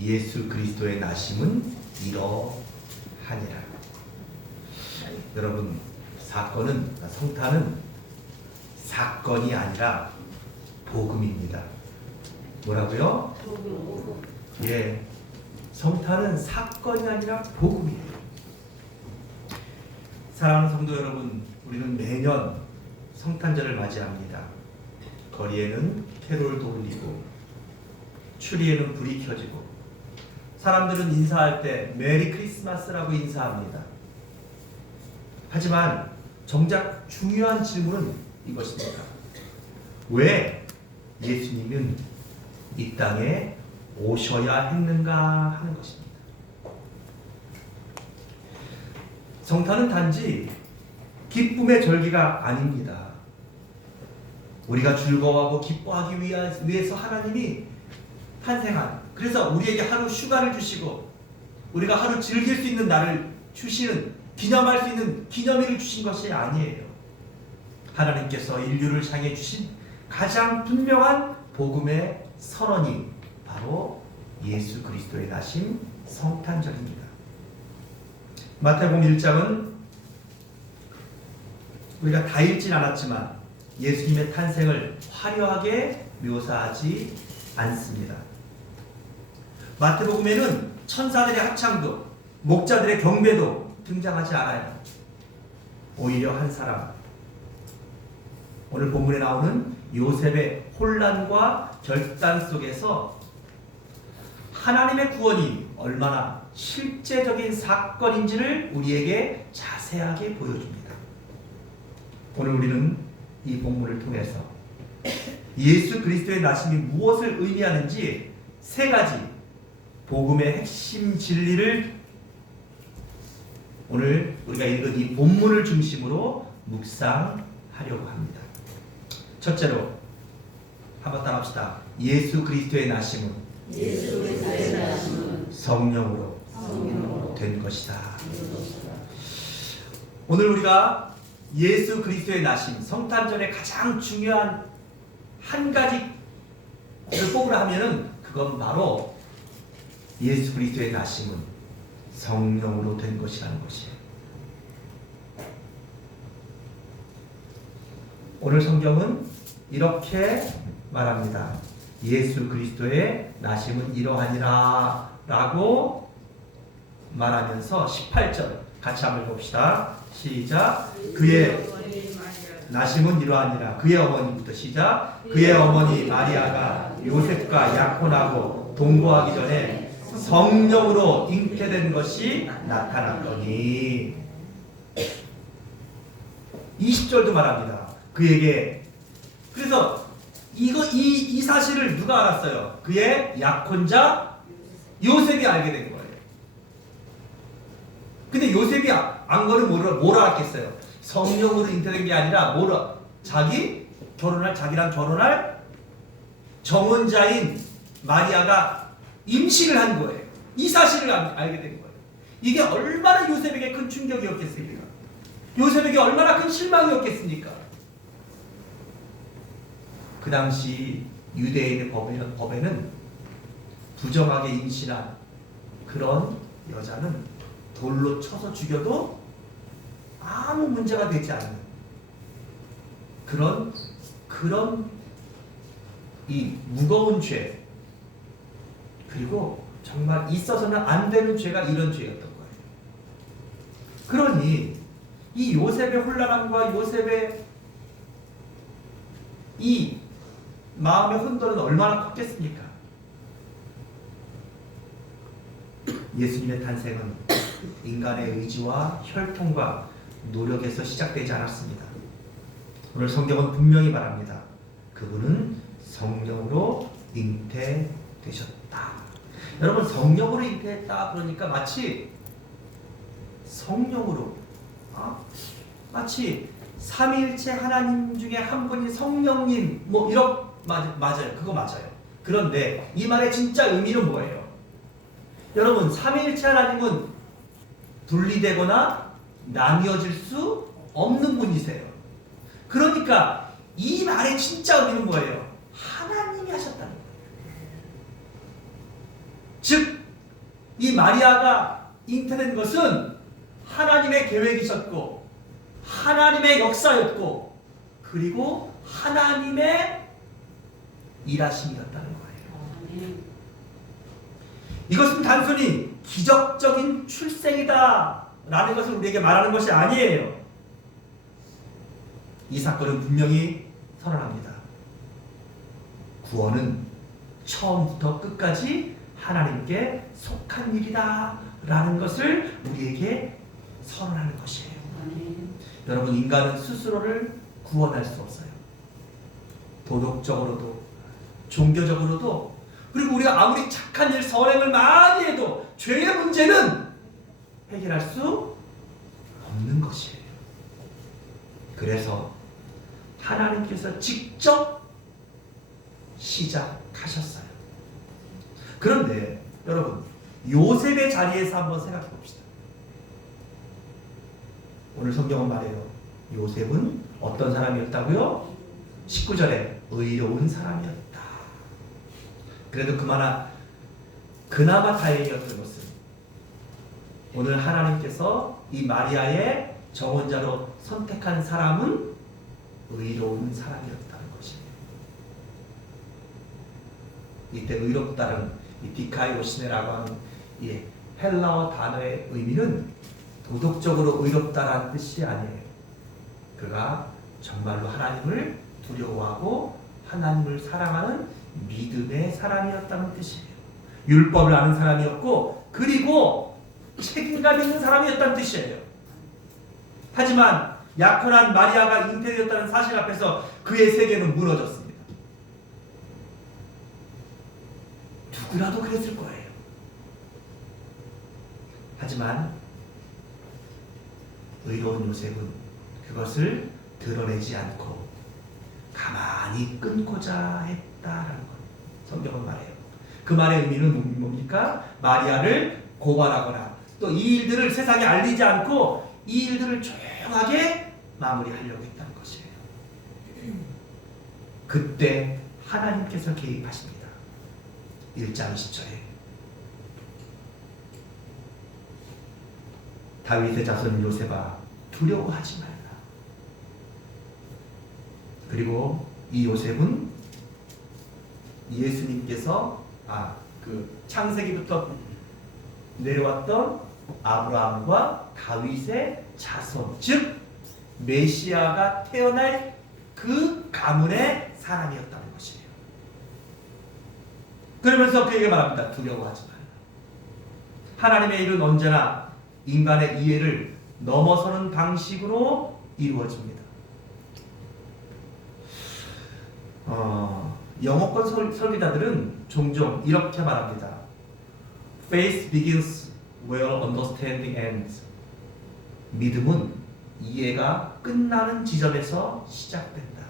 예수 그리스도의 나심은 이러하니라. 여러분, 성탄은 사건이 아니라 복음입니다. 뭐라고요? 예, 성탄은 사건이 아니라 복음이에요. 사랑하는 성도 여러분, 우리는 매년 성탄절을 맞이합니다. 거리에는 캐롤도 울리고 추리에는 불이 켜지고 사람들은 인사할 때 메리 크리스마스라고 인사합니다. 하지만 정작 중요한 질문은 이것입니다. 왜 예수님은 이 땅에 오셔야 했는가 하는 것입니다. 성탄은 단지 기쁨의 절기가 아닙니다. 우리가 즐거워하고 기뻐하기 위해서 하나님이 탄생한, 그래서 우리에게 하루 휴가를 주시고 우리가 하루 즐길 수 있는 날을 주시는, 기념할 수 있는 기념일을 주신 것이 아니에요. 하나님께서 인류를 향해 주신 가장 분명한 복음의 선언이 바로 예수 그리스도의 나심 성탄절입니다. 마태복음 1장은 우리가 다 읽진 않았지만 예수님의 탄생을 화려하게 묘사하지 않습니다. 마태복음에는 천사들의 합창도 목자들의 경배도 등장하지 않아요. 오히려 한 사람, 오늘 본문에 나오는 요셉의 혼란과 결단 속에서 하나님의 구원이 얼마나 실제적인 사건인지를 우리에게 자세하게 보여줍니다. 오늘 우리는 이 본문을 통해서 예수 그리스도의 나심이 무엇을 의미하는지 세 가지 복음의 핵심 진리를 오늘 우리가 읽은 이 본문을 중심으로 묵상하려고 합니다. 첫째로 한번 따라합시다. 예수 그리스도의 나심은 성령으로 된 것이다. 오늘 우리가 예수 그리스도의 나심, 성탄절의 가장 중요한 한 가지를 뽑으라 하면은 그건 바로 예수 그리스도의 나심은 성령으로 된 것이라는 것이에요. 오늘 성경은 이렇게 말합니다. 예수 그리스도의 나심은 이러하니라 라고 말하면서 18절 같이 한번 봅시다. 시작. 그의 나심은 이러하니라. 그의 어머니부터 시작. 그의 어머니 마리아가 요셉과 약혼하고 동거하기 전에 성령으로 잉태된 것이 나타났더니 20절도 말합니다. 그에게, 그래서 이 사실을 누가 알았어요? 그의 약혼자 요셉이 알게 된 거예요. 근데 요셉이 안 거는 뭘 알았겠어요? 성령으로 잉태된 게 아니라 자기랑 결혼할 정혼자인 마리아가 임신을 한 거예요. 이 사실을 알게 된 거예요. 이게 얼마나 요셉에게 큰 충격이었겠습니까? 요셉에게 얼마나 큰 실망이었겠습니까? 그 당시 유대인의 법에는 부정하게 임신한 그런 여자는 돌로 쳐서 죽여도 아무 문제가 되지 않는 그런 이 무거운 죄, 그리고 정말 있어서는 안 되는 죄가 이런 죄였던 거예요. 그러니 이 요셉의 혼란함과 요셉의 이 마음의 혼돈은 얼마나 컸겠습니까? 예수님의 탄생은 인간의 의지와 혈통과 노력에서 시작되지 않았습니다. 오늘 성경은 분명히 말합니다. 그분은 성령으로 잉태되셨다. 여러분, 성령으로 잉태했다 그러니까 마치 성령으로 마치 삼위일체 하나님 중에 한 분인 성령님 맞아요. 그거 맞아요. 그런데 이 말의 진짜 의미는 뭐예요? 여러분, 삼위일체 하나님은 분리되거나 나뉘어질 수 없는 분이세요. 그러니까 이 말의 진짜 의미는 뭐예요? 하나님이 하셨다는 거예요. 즉 이 마리아가 잉태된 것은 하나님의 계획이셨고 하나님의 역사였고 그리고 하나님의 일하심이었다는 거예요. 이것은 단순히 기적적인 출생이다 라는 것을 우리에게 말하는 것이 아니에요. 이 사건은 분명히 선언합니다. 구원은 처음부터 끝까지 하나님께 속한 일이다 라는 것을 우리에게 선언하는 것이에요. 여러분, 인간은 스스로를 구원할 수 없어요. 도덕적으로도 종교적으로도 그리고 우리가 아무리 착한 일 선행을 많이 해도 죄의 문제는 해결할 수 없는 것이에요. 그래서 하나님께서 직접 시작하셨어요. 그런데 여러분, 요셉의 자리에서 한번 생각해 봅시다. 오늘 성경은 말해요. 요셉은 어떤 사람이었다고요? 19절에 의로운 사람이었다. 그래도 그나마 다행이었던 것은 오늘 하나님께서 이 마리아의 정혼자로 선택한 사람은 의로운 사람이었다는 것이에요. 이때 의롭다는 이 디카이오시네라고 하는 이 헬라어 단어의 의미는 도덕적으로 의롭다라는 뜻이 아니에요. 그가 정말로 하나님을 두려워하고 하나님을 사랑하는 믿음의 사람이었다는 뜻이에요. 율법을 아는 사람이었고 그리고 책임감 있는 사람이었다는 뜻이에요. 하지만 약혼한 마리아가 잉태되었다는 사실 앞에서 그의 세계는 무너졌습니다. 누구라도 그랬을 거예요. 하지만 의로운 요셉은 그것을 드러내지 않고 가만히 끊고자 했다라는 것. 성경은 말해요. 그 말의 의미는 뭡니까? 마리아를 고발하거나 또 이 일들을 세상에 알리지 않고 이 일들을 조용하게 마무리하려고 했다는 것이에요. 그때 하나님께서 개입하십니다. 1장 20절에 다윗의 자손 요셉아 두려워하지 말라. 그리고 이 요셉은 예수님께서 창세기부터 내려왔던 아브라함과 다윗의 자손, 즉 메시아가 태어날 그 가문의 사람이었다는 것이에요. 그러면서 그에게 말합니다. 두려워하지 말라. 하나님의 일은 언제나 인간의 이해를 넘어서는 방식으로 이루어집니다. 영어권 설교자들은 종종 이렇게 말합니다. Faith begins where understanding ends. 믿음은 이해가 끝나는 지점에서 시작된다.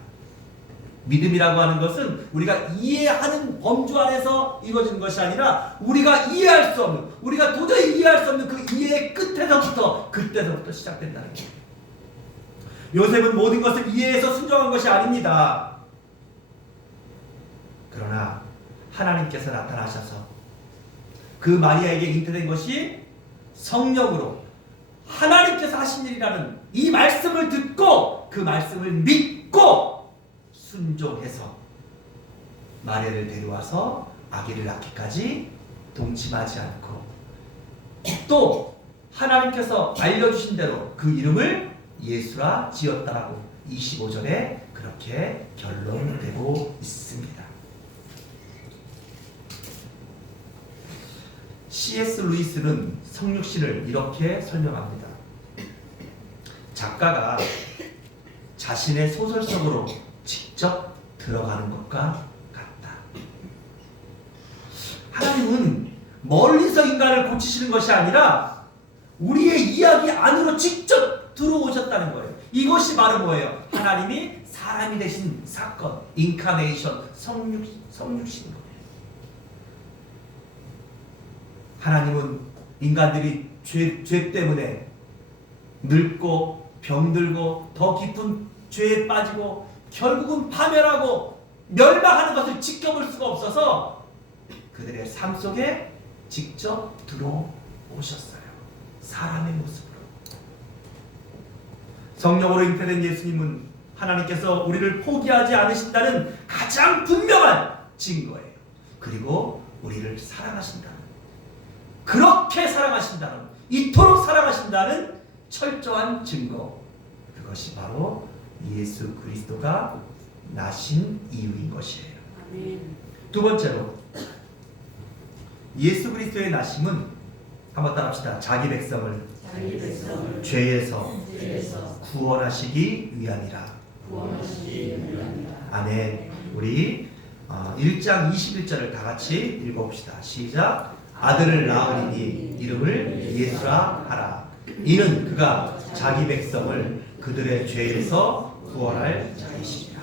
믿음이라고 하는 것은 우리가 이해하는 범주 안에서 이루어지는 것이 아니라 우리가 이해할 수 없는, 우리가 도저히 이해할 수 없는 그 이해의 그때서부터 시작된다는 거예요. 요셉은 모든 것을 이해해서 순종한 것이 아닙니다. 그러나 하나님께서 나타나셔서 그 마리아에게 잉태된 것이 성령으로 하나님께서 하신 일이라는 이 말씀을 듣고 그 말씀을 믿고 순종해서 마리아를 데려와서 아기를 낳기까지 동침하지 않고 또 하나님께서 알려주신 대로 그 이름을 예수라 지었다라고 25절에 그렇게 결론되고 있습니다. C.S. 루이스는 성육신을 이렇게 설명합니다. 작가가 자신의 소설 속으로 직접 들어가는 것과 같다. 하나님은 멀리서 인간을 고치시는 것이 아니라 우리의 이야기 안으로 직접 들어오셨다는 거예요. 이것이 바로 뭐예요? 하나님이 사람이 되신 사건, 인카네이션, 성육신 거예요. 하나님은 인간들이 죄 때문에 늙고 병들고 더 깊은 죄에 빠지고 결국은 파멸하고 멸망하는 것을 지켜볼 수가 없어서 그들의 삶 속에 직접 들어오셨어요. 사람의 모습으로. 성령으로 잉태된 예수님은 하나님께서 우리를 포기하지 않으신다는 가장 분명한 증거예요. 그리고 우리를 사랑하신다는, 그렇게 사랑하신다는, 이토록 사랑하신다는 철저한 증거, 그것이 바로 예수 그리스도가 나신 이유인 것이에요. 두 번째로 예수 그리스도의 나심은 한번 따라합시다. 자기 백성을 죄에서 구원하시기 위함이라. 아멘. 우리 1장 21절을 다 같이 읽어봅시다. 시작. 아들을 낳으리니 이름을 예수라 하라. 이는 그가 자기 백성을 그들의 죄에서 구원할 자이시니라.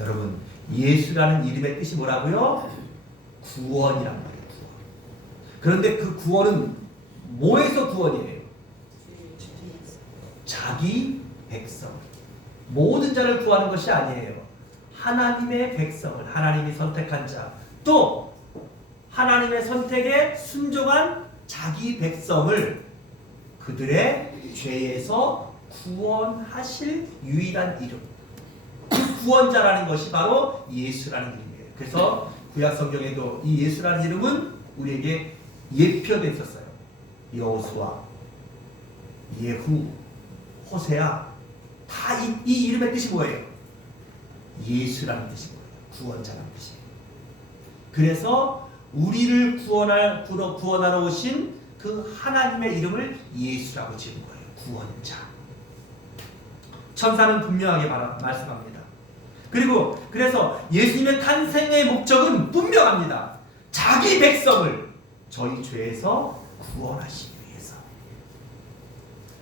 여러분, 예수라는 이름의 뜻이 뭐라고요? 구원이란 말이에요. 구원. 그런데 그 구원은 뭐에서 구원이에요? 자기 백성. 모든 자를 구하는 것이 아니에요. 하나님의 백성을, 하나님이 선택한 자, 또 하나님의 선택에 순종한 자기 백성을 그들의 죄에서 구원하실 유일한 이름, 그 구원자라는 것이 바로 예수라는 이름이에요. 그래서 구약 성경에도 이 예수라는 이름은 우리에게 예표되어 있었어요. 여호수아, 예후, 호세아, 다 이 이름의 뜻이 뭐예요? 예수라는 뜻이 뭐예요? 구원자라는 뜻이에요. 그래서 우리를 구원하러 오신 그 하나님의 이름을 예수라고 지은 거예요. 구원자. 천사는 분명하게 말씀합니다. 그리고 그래서 예수님의 탄생의 목적은 분명합니다. 자기 백성을 저희 죄에서 구원하시기 위해서.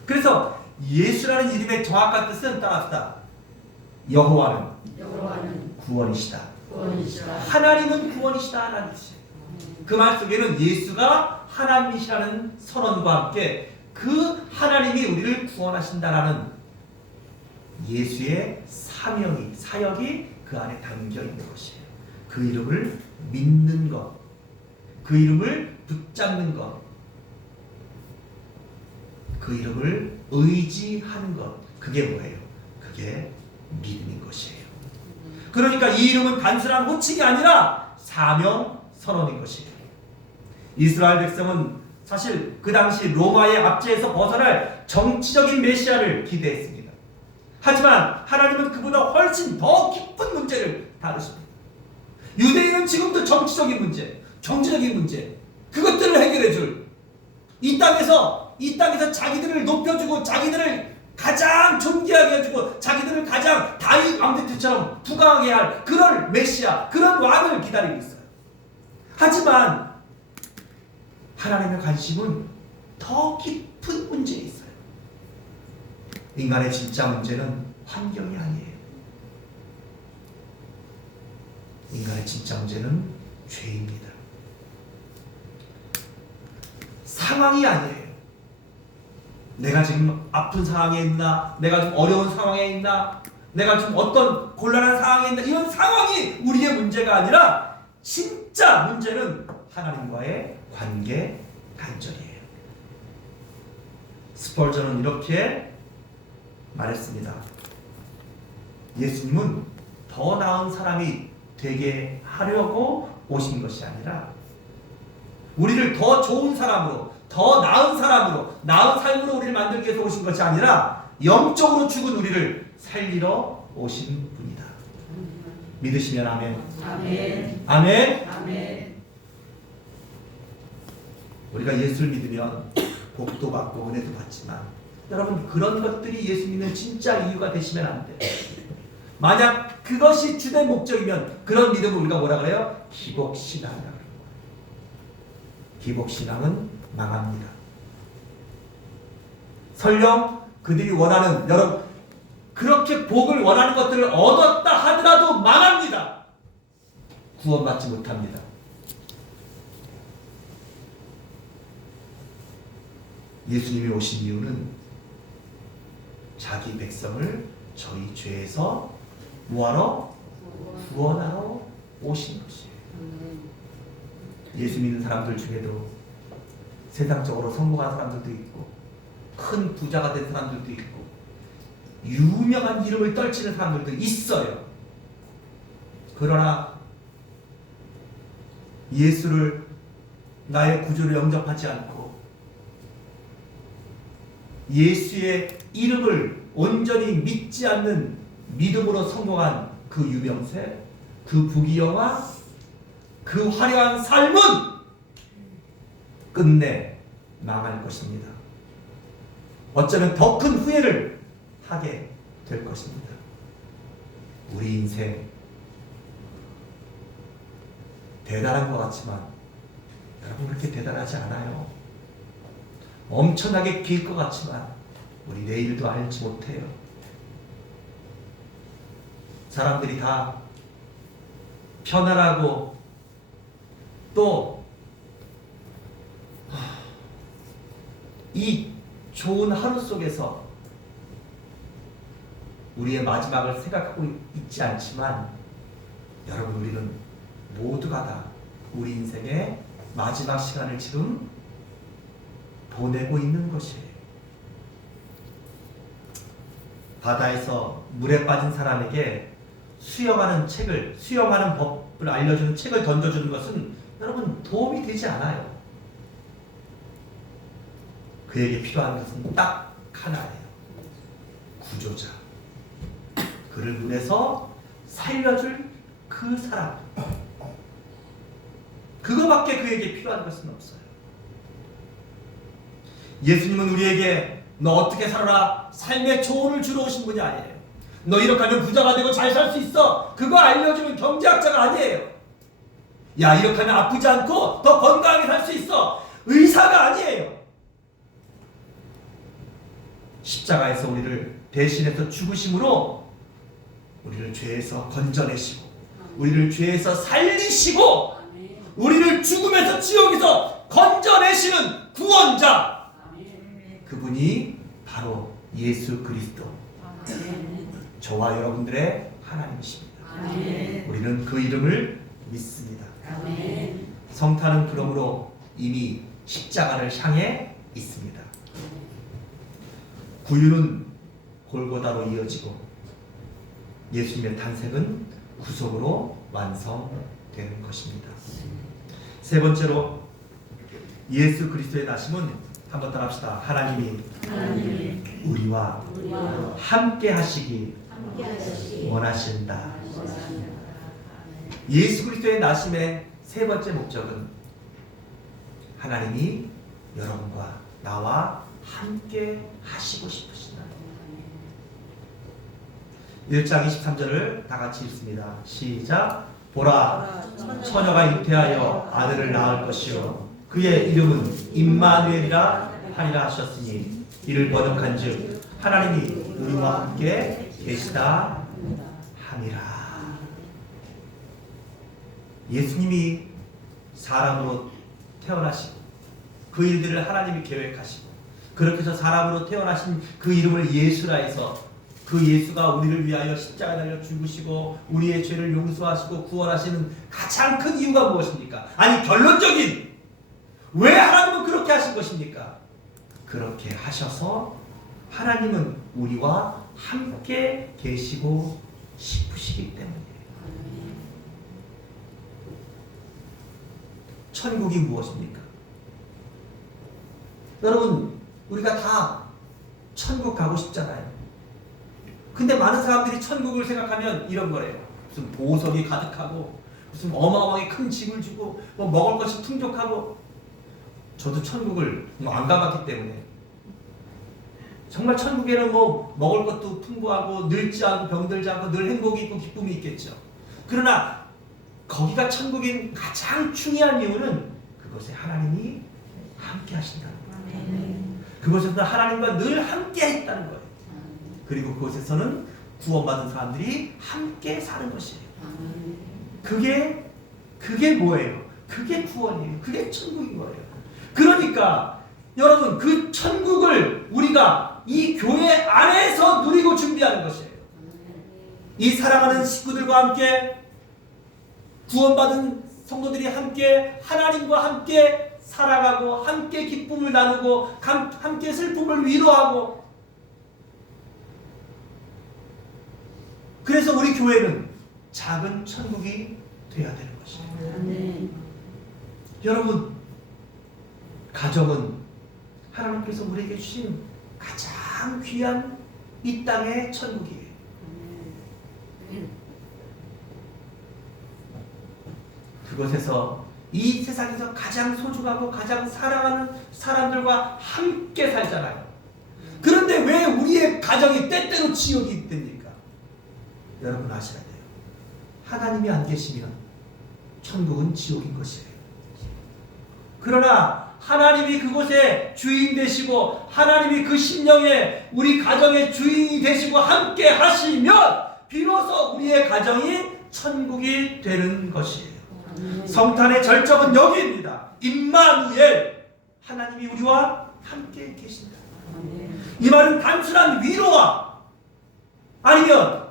그래서 예수라는 이름의 정확한 뜻은 따라합시다. 여호와는 구원이시다. 하나님은 구원이시다 라는 뜻이에요. 그 말 속에는 예수가 하나님이시라는 선언과 함께 그 하나님이 우리를 구원하신다라는 예수의 사역이 그 안에 담겨 있는 것이에요. 그 이름을 믿는 것, 그 이름을 붙잡는 것, 그 이름을 의지하는 것, 그게 뭐예요? 그게 믿음인 것이에요. 그러니까 이 이름은 단순한 호칭이 아니라 사명 선언인 것이에요. 이스라엘 백성은 사실 그 당시 로마의 압제에서 벗어날 정치적인 메시아를 기대했습니다. 하지만 하나님은 그보다 훨씬 더 깊은 문제를 다루십니다. 유대인은 지금도 정치적인 문제, 정치적인 문제, 그것들을 해결해 줄, 이 땅에서 자기들을 높여주고 자기들을 가장 존귀하게 해주고 자기들을 가장 다윗 왕대처럼 부강하게 할 그런 메시아, 그런 왕을 기다리고 있어요. 하지만 하나님의 관심은 더 깊은 문제에 있어요. 인간의 진짜 문제는 환경이 아니에요. 인간의 진짜 문제는 죄입니다. 상황이 아니에요. 내가 지금 아픈 상황에 있나, 내가 좀 어려운 상황에 있나, 내가 좀 어떤 곤란한 상황에 있나, 이런 상황이 우리의 문제가 아니라 진짜 문제는 하나님과의 관계 단절이에요. 스펄전은 이렇게 말했습니다. 예수님은 더 나은 사람이 되게 하려고 오신 것이 아니라 우리를 더 좋은 사람으로, 더 나은 사람으로, 나은 삶으로 우리를 만들기 위해서 오신 것이 아니라 영적으로 죽은 우리를 살리러 오신 분이다. 믿으시면 아멘. 아멘. 아멘. 아멘. 우리가 예수를 믿으면 복도 받고 은혜도 받지만 여러분, 그런 것들이 예수 믿는 진짜 이유가 되시면 안 돼요. 만약 그것이 주된 목적이면 그런 믿음을 우리가 뭐라 그래요? 기복신앙이라고 그래요. 기복신앙은 망합니다. 설령 그들이 원하는, 여러분, 그렇게 복을 원하는 것들을 얻었다 하더라도 망합니다. 구원받지 못합니다. 예수님이 오신 이유는 자기 백성을 저희 죄에서 뭐하러? 구원하러 오신 것이에요. 예수 믿는 사람들 중에도 세상적으로 성공한 사람들도 있고 큰 부자가 된 사람들도 있고 유명한 이름을 떨치는 사람들도 있어요. 그러나 예수를 나의 구주로 영접하지 않고 예수의 이름을 온전히 믿지 않는 믿음으로 성공한 그 유명세, 그 부귀영화, 그 화려한 삶은 끝내 망할 것입니다. 어쩌면 더 큰 후회를 하게 될 것입니다. 우리 인생 대단한 것 같지만 여러분 그렇게 대단하지 않아요. 엄청나게 길 것 같지만 우리 내일도 알지 못해요. 사람들이 다 편안하고 또 이 좋은 하루 속에서 우리의 마지막을 생각하고 있지 않지만 여러분 우리는 모두가 다 우리 인생의 마지막 시간을 지금 보내고 있는 것이에요. 바다에서 물에 빠진 사람에게 수영하는 법을 알려주는 책을 던져주는 것은 여러분 도움이 되지 않아요. 그에게 필요한 것은 딱 하나예요. 구조자. 그를 물에서 살려줄 그 사람. 그거밖에 그에게 필요한 것은 없어요. 예수님은 우리에게 너 어떻게 살아라 삶의 조언을 주러 오신 분이 아니에요. 너 이렇게 하면 부자가 되고 잘 살 수 있어. 그거 알려주는 경제학자가 아니에요. 야 이렇게 하면 아프지 않고 더 건강하게 살 수 있어. 의사가 아니에요. 십자가에서 우리를 대신해서 죽으심으로 우리를 죄에서 건져내시고 우리를 죄에서 살리시고 우리를 죽음에서 지옥에서 건져내시는 구원자, 그분이 바로 예수 그리스도, 저와 여러분들의 하나님이십니다. 우리는 그 이름을 믿습니다. 성탄은 그러므로 이미 십자가를 향해 있습니다. 구유는 골고다로 이어지고 예수님의 탄생은 구속으로 완성되는 것입니다. 세 번째로 예수 그리스도의 나심은 한번 따라합시다. 하나님이 우리와 함께 하시기 원하신다. 예수 그리스도의 나심의 세 번째 목적은 하나님이 여러분과 나와 함께 하시고 싶으시다. 1장 23절을 다 같이 읽습니다. 시작. 보라, 처녀가 잉태하여 아들을 낳을 것이요 그의 이름은 임마누엘이라 하리라 하셨으니 이를 번역한즉 하나님이 우리와 함께 계시다 함이라. 예수님이 사람으로 태어나시고 그 일들을 하나님이 계획하시고 그렇게 해서 사람으로 태어나신 그 이름을 예수라 해서 그 예수가 우리를 위하여 십자가에 달려 죽으시고 우리의 죄를 용서하시고 구원하시는 가장 큰 이유가 무엇입니까? 아니 결론적인 왜 하나님은 그렇게 하신 것입니까? 그렇게 하셔서 하나님은 우리와 함께 계시고 싶으시기 때문이에요. 천국이 무엇입니까? 여러분 우리가 다 천국 가고 싶잖아요. 근데 많은 사람들이 천국을 생각하면 이런 거래요. 무슨 보석이 가득하고 무슨 어마어마하게 큰 집을 주고 뭐 먹을 것이 풍족하고. 저도 천국을 안 가봤기 때문에 정말 천국에는 뭐 먹을 것도 풍부하고 늙지 않고 병들지 않고 늘 행복이 있고 기쁨이 있겠죠. 그러나 거기가 천국인 가장 중요한 이유는 그것에 하나님이 함께 하신다는 거예요. 그곳에서 하나님과 늘 함께 있다는 거예요. 그리고 그곳에서는 구원받은 사람들이 함께 사는 것이에요. 그게 뭐예요? 그게 구원이에요. 그게 천국인 거예요. 그러니까 여러분 그 천국을 우리가 이 교회 안에서 누리고 준비하는 것이에요. 이 사랑하는 식구들과 함께 구원받은 성도들이 함께 하나님과 함께 살아가고 함께 기쁨을 나누고 함께 슬픔을 위로하고, 그래서 우리 교회는 작은 천국이 되어야 되는 것입니다. 여러분, 가정은 하나님께서 우리에게 주신 가장 귀한 이 땅의 천국이에요. 그곳에서 이 세상에서 가장 소중하고 가장 사랑하는 사람들과 함께 살잖아요. 그런데 왜 우리의 가정이 때때로 지옥이 됩니까? 여러분 아셔야 돼요. 하나님이 안 계시면 천국은 지옥인 것이에요. 그러나 하나님이 그곳에 주인 되시고 하나님이 그 심령에 우리 가정의 주인이 되시고 함께 하시면 비로소 우리의 가정이 천국이 되는 것이에요. 성탄의 절정은 여기입니다. 임마누엘, 하나님이 우리와 함께 계신다. 이 말은 단순한 위로와 아니면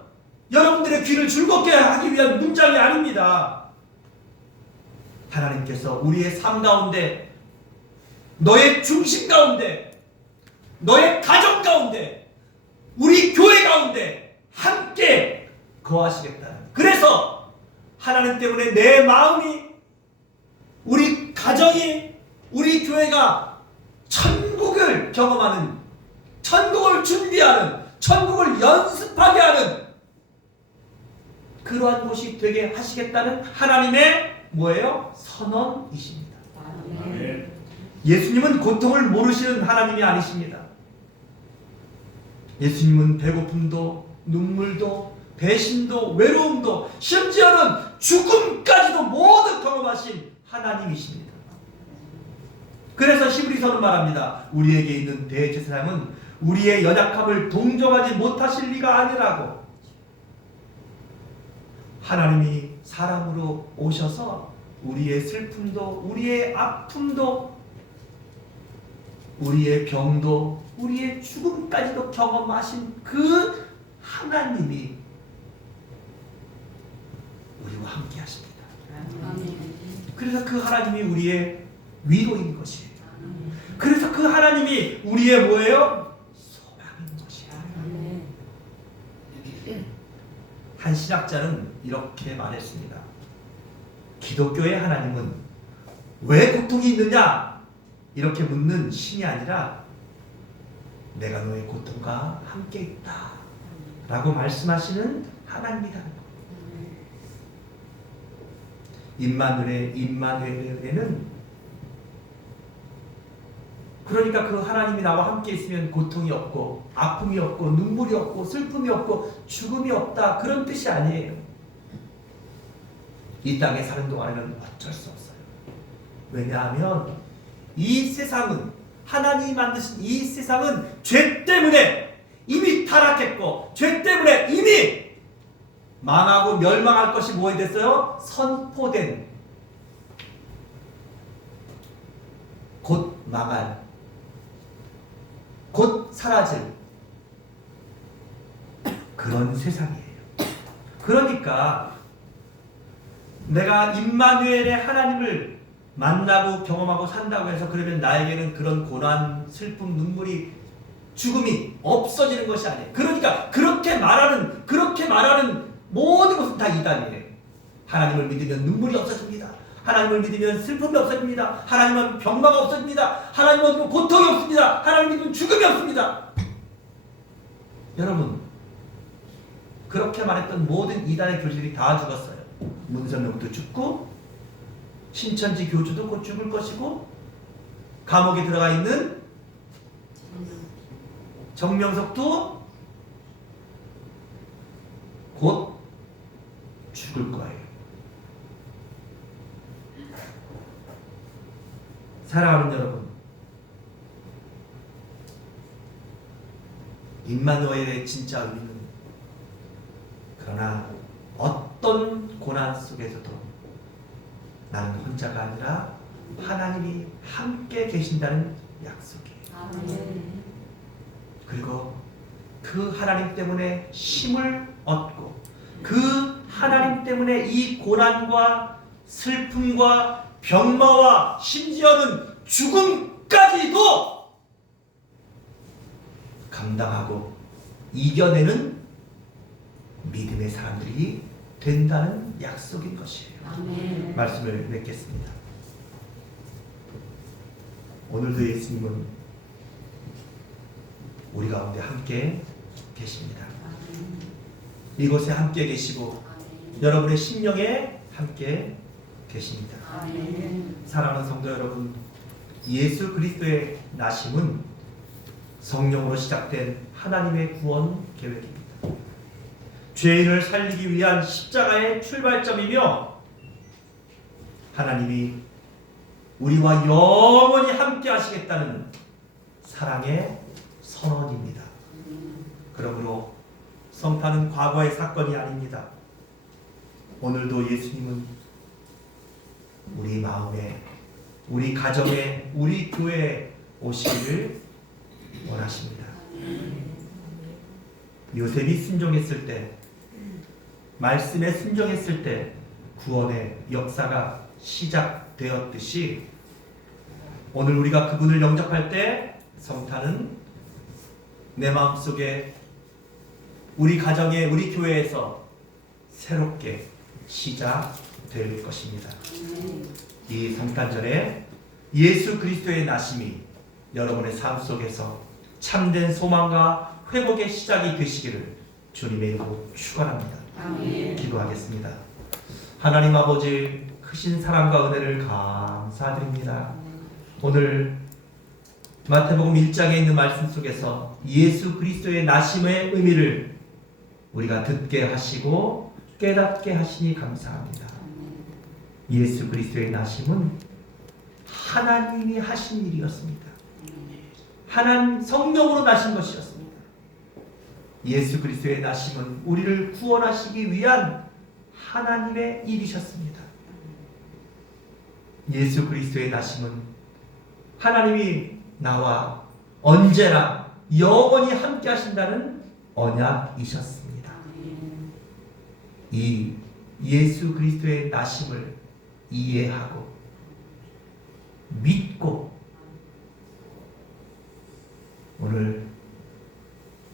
여러분들의 귀를 즐겁게 하기 위한 문장이 아닙니다. 하나님께서 우리의 삶 가운데, 너의 중심 가운데, 너의 가정 가운데, 우리 교회 가운데 함께 거하시겠다는, 그래서 하나님 때문에 내 마음이, 우리 가정이, 우리 교회가 천국을 경험하는, 천국을 준비하는, 천국을 연습하게 하는 그러한 곳이 되게 하시겠다는 하나님의 뭐예요? 선언이십니다. 예수님은 고통을 모르시는 하나님이 아니십니다. 예수님은 배고픔도, 눈물도, 배신도, 외로움도, 심지어는 죽음까지도 모두 경험하신 하나님이십니다. 그래서 히브리서는 말합니다. 우리에게 있는 대제사장은 우리의 연약함을 동정하지 못하실 리가 아니라고. 하나님이 사람으로 오셔서 우리의 슬픔도, 우리의 아픔도, 우리의 병도, 우리의 죽음까지도 경험하신 그 하나님이 우리와 함께 하십니다. 그래서 그 하나님이 우리의 위로인 것이에요. 그래서 그 하나님이 우리의 뭐예요? 소망인 것이에요. 한 신학자는 이렇게 말했습니다. 기독교의 하나님은 왜 고통이 있느냐? 이렇게 묻는 신이 아니라 내가 너의 고통과 함께 있다 라고 말씀하시는 하나님이다. 임마누엘에는 그러니까 그 하나님이 나와 함께 있으면 고통이 없고 아픔이 없고 눈물이 없고 슬픔이 없고 죽음이 없다, 그런 뜻이 아니에요. 이 땅에 사는 동안에는 어쩔 수 없어요. 왜냐하면 이 세상은, 하나님이 만드신 이 세상은 죄 때문에 이미 타락했고 죄 때문에 이미 망하고 멸망할 것이 뭐에 됐어요? 선포된, 곧 망할, 곧 사라질 그런 세상이에요. 그러니까 내가 임마누엘의 하나님을 만나고 경험하고 산다고 해서 그러면 나에게는 그런 고난, 슬픔, 눈물이, 죽음이 없어지는 것이 아니에요. 그러니까 그렇게 말하는 모든 것은 다 이단이에요. 하나님을 믿으면 눈물이 없어집니다. 하나님을 믿으면 슬픔이 없어집니다. 하나님은 병마가 없어집니다. 하나님을 믿으면 고통이 없습니다. 하나님을 믿으면 죽음이 없습니다. 여러분, 그렇게 말했던 모든 이단의 교주들이 다 죽었어요. 문선명도 죽고, 신천지 교주도 곧 죽을 것이고, 감옥에 들어가 있는 정명석도 곧 죽을 거예요. 사랑하는 여러분, 임마누엘의 진짜 의미는 그러나 어떤 고난 속에서도 나는 혼자가 아니라 하나님이 함께 계신다는 약속이에요. 그리고 그 하나님 때문에 힘을 얻고 그 하나님 때문에 이 고난과 슬픔과 병마와 심지어는 죽음까지도 감당하고 이겨내는 믿음의 사람들이 된다는 약속인 것이에요. 아멘. 말씀을 맺겠습니다. 오늘도 예수님은 우리 가운데 함께 계십니다. 이곳에 함께 계시고 여러분의 심령에 함께 계십니다. 사랑하는 성도 여러분, 예수 그리스도의 나심은 성령으로 시작된 하나님의 구원 계획입니다. 죄인을 살리기 위한 십자가의 출발점이며 하나님이 우리와 영원히 함께 하시겠다는 사랑의 선언입니다. 그러므로 성탄은 과거의 사건이 아닙니다. 오늘도 예수님은 우리 마음에, 우리 가정에, 우리 교회에 오시기를 원하십니다. 요셉이 순종했을 때, 말씀에 순종했을 때 구원의 역사가 시작되었듯이 오늘 우리가 그분을 영접할 때 성탄은 내 마음속에, 우리 가정에, 우리 교회에서 새롭게 시작될 것입니다. 이 성탄절에 예수 그리스도의 나심이 여러분의 삶 속에서 참된 소망과 회복의 시작이 되시기를 주님의 이름으로 축원합니다. 기도하겠습니다. 하나님 아버지, 크신 사랑과 은혜를 감사드립니다. 오늘 마태복음 1장에 있는 말씀 속에서 예수 그리스도의 나심의 의미를 우리가 듣게 하시고 깨닫게 하시니 감사합니다. 예수 그리스도의 나심은 하나님이 하신 일이었습니다. 하나님 성령으로 나신 것이었습니다. 예수 그리스도의 나심은 우리를 구원하시기 위한 하나님의 일이셨습니다. 예수 그리스도의 나심은 하나님이 나와 언제나 영원히 함께 하신다는 언약이셨습니다. 이 예수 그리스도의 나심을 이해하고 믿고 오늘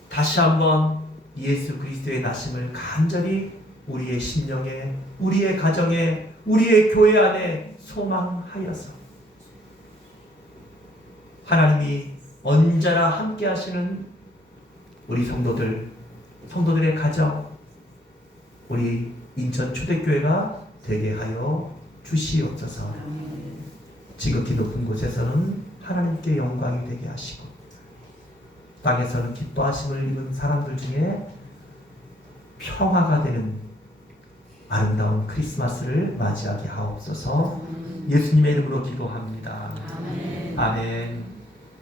다시 한번 예수 그리스도의 나심을 간절히 우리의 심령에, 우리의 가정에, 우리의 교회 안에 소망하여서 하나님이 언제나 함께 하시는 우리 성도들의 가정, 우리 인천 초대교회가 되게 하여 주시옵소서. 지극히 높은 곳에서는 하나님께 영광이 되게 하시고 땅에서는 기뻐하심을 입은 사람들 중에 평화가 되는 아름다운 크리스마스를 맞이하게 하옵소서. 예수님의 이름으로 기도합니다. 아멘.